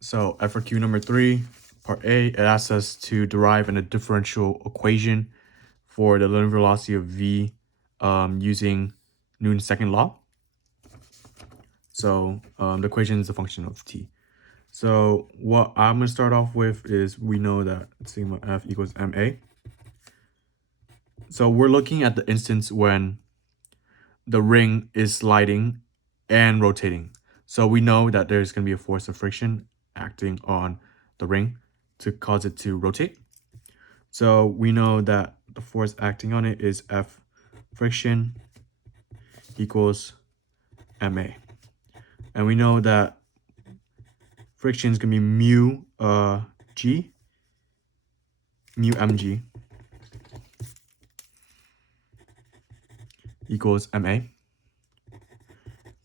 So FRQ number 3, part A, it asks us to derive a differential equation for the linear velocity of v using Newton's second law. So the equation is a function of t. So what I'm going to start off with is we know that sigma f equals ma. So we're looking at the instance when the ring is sliding and rotating. So we know that there's going to be a force of friction acting on the ring to cause it to rotate. So we know that the force acting on it is F friction equals ma. And we know that friction is going to be mu mg equals ma.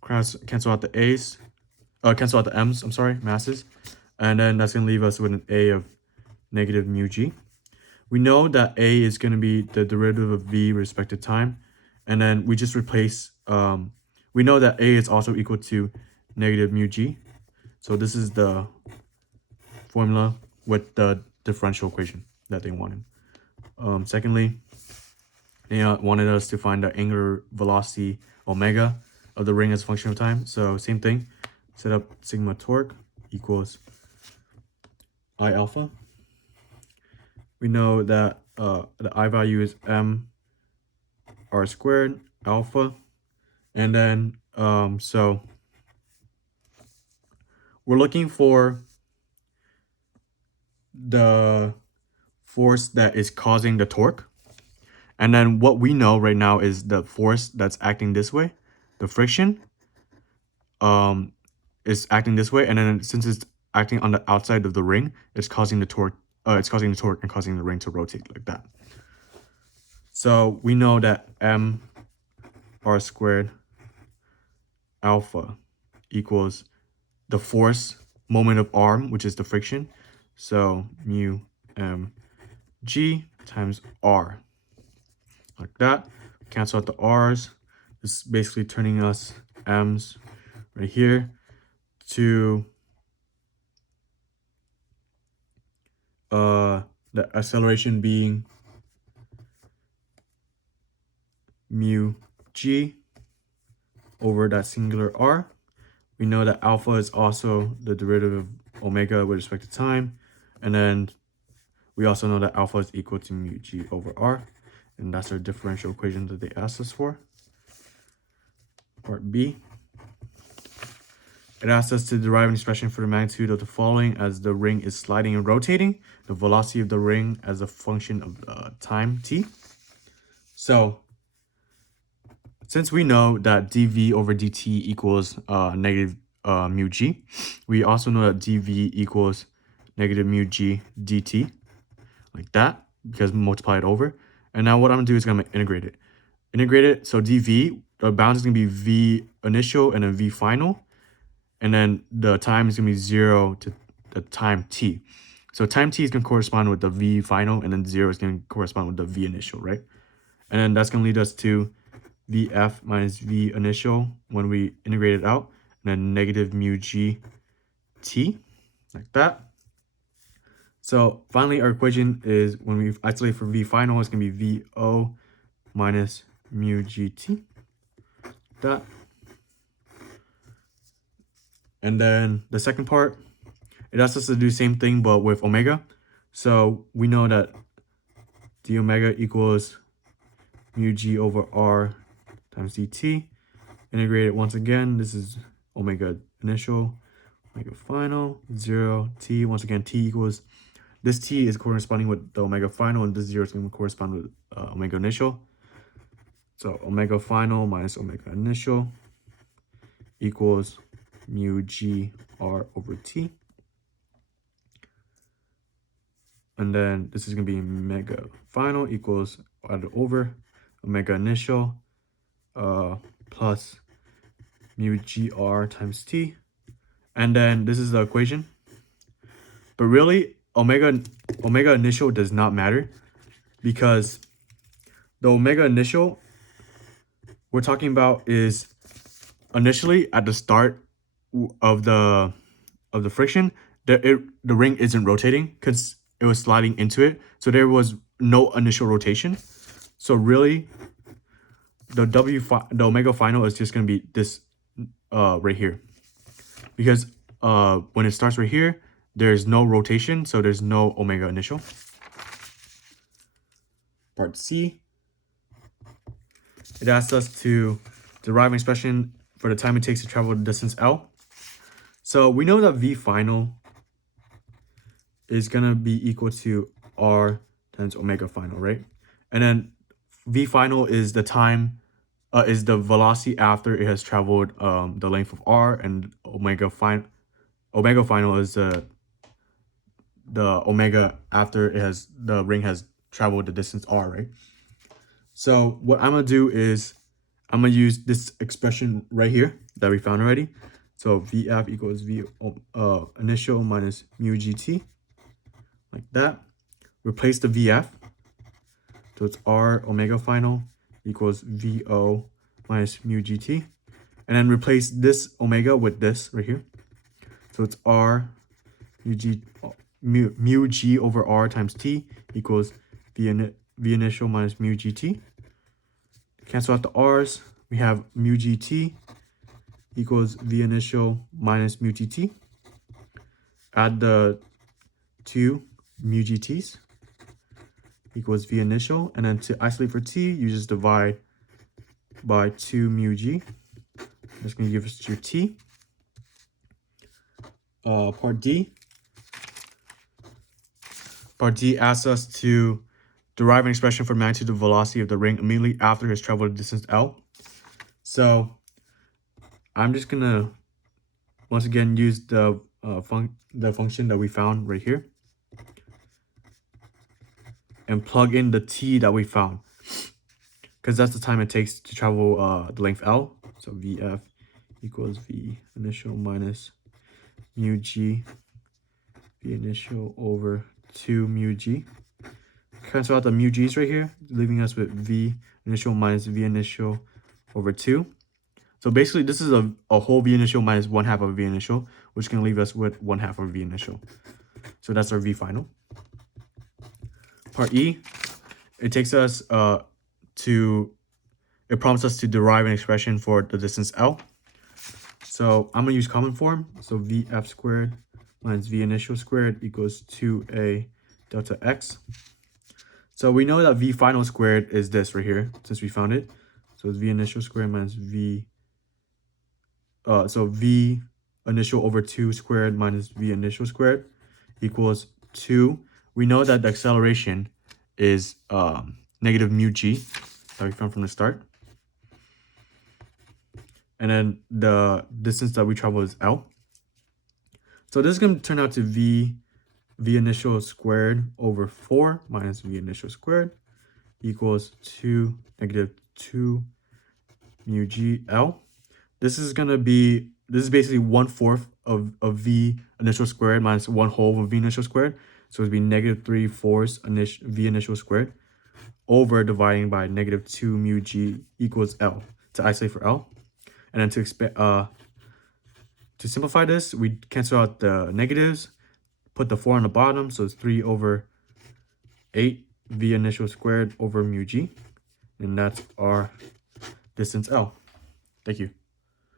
Cancel out the a's, cancel out the m's, masses. And then that's going to leave us with an a of negative mu g. We know that a is going to be the derivative of v with respect to time. And then we just replace, we know that a is also equal to negative mu g. So this is the formula with the differential equation that they wanted. Secondly, they wanted us to find the angular velocity omega of the ring as a function of time. So same thing, set up sigma torque equals I alpha. We know that the I value is m r squared alpha. And then, so we're looking for the force that is causing the torque. And then what we know right now is the force that's acting this way, the friction, is acting this way. And then since it's acting on the outside of the ring, it's causing the torque, and causing the ring to rotate like that. So we know that m r squared alpha equals the force moment of arm, which is the friction. So mu m g times r, like that. Cancel out the r's. It's basically turning us m's right here to the acceleration being mu g over that singular r. We know that alpha is also the derivative of omega with respect to time. And then we also know that alpha is equal to mu g over r. And that's our differential equation that they asked us for. Part B. It asks us to derive an expression for the magnitude of the following as the ring is sliding and rotating, the velocity of the ring as a function of time t. So since we know that dv over dt equals negative mu g, we also know that dv equals negative mu g dt, like that, because multiply it over. And now what I'm going to do is I'm going to integrate it. So dv, the bound is going to be v initial and then v final. And then the time is going to be 0 to the time t. So time t is going to correspond with the v final, and then 0 is going to correspond with the v initial, right? And then that's going to lead us to vf minus v initial when we integrate it out, and then negative mu g t, like that. So finally, our equation is, when we isolate for v final, it's going to be vo minus mu gt, that. And then the second part, it asks us to do the same thing, but with omega. So we know that d omega equals mu g over r times dt. Integrate it once again. This is omega initial, omega final, 0, t. Once again, t equals, this t is corresponding with the omega final, and this 0 is going to correspond with omega initial. So omega final minus omega initial equals mu g r over t. And then this is going to be omega final equals added over omega initial plus mu gr times t. And then this is the equation. But really, omega initial does not matter, because the omega initial we're talking about is initially at the start of the friction, the ring isn't rotating because it was sliding into it. So there was no initial rotation. So really, the omega final is just going to be this right here. Because when it starts right here, there's no rotation, so there's no omega initial. Part C, it asks us to derive an expression for the time it takes to travel the distance L. So we know that V final is going to be equal to R times omega final, right? And then V final is the time, is the velocity after it has traveled the length of R, and omega final is the omega after the ring has traveled the distance R, right? So what I'm gonna do is I'm gonna use this expression right here that we found already. So VF equals V initial minus mu GT, like that. Replace the VF, so it's R omega final equals VO minus mu GT, and then replace this omega with this right here. So it's R mu G over R times T equals V initial minus mu GT. Cancel out the R's. We have mu GT equals V initial minus mu TT. Add the two mu GTs equals V initial. And then to isolate for T, you just divide by 2 mu G. That's going to give us your T. Part D. Part D asks us to derive an expression for the magnitude of velocity of the ring immediately after it has traveled a distance L. So I'm just gonna once again use the function that we found right here and plug in the T that we found, because that's the time it takes to travel the length L. So VF equals V initial minus mu G V initial over 2 mu G. Cancel out the mu G's right here, leaving us with V initial minus V initial over 2. So basically, this is a whole V initial minus 1/2 of V initial, which can leave us with 1/2 of V initial. So that's our V final. Part E, it takes us it prompts us to derive an expression for the distance L. So I'm gonna use common form. So VF squared minus V initial squared equals 2A delta X. So we know that V final squared is this right here, since we found it. So it's V initial squared minus V initial over 2 squared minus V initial squared equals 2. We know that the acceleration is negative mu G that we found from the start. And then the distance that we travel is L. So this is going to turn out to V initial squared over 4 minus V initial squared equals 2 negative 2 mu G L. This is basically 1/4 of V initial squared minus 1/2 of V initial squared. So it'd be negative 3/4 V initial squared over dividing by negative 2 mu G equals L to isolate for L. And then to simplify this, we cancel out the negatives, put the 4 on the bottom, so it's 3 over 8 V initial squared over mu G. And that's our distance L. Thank you.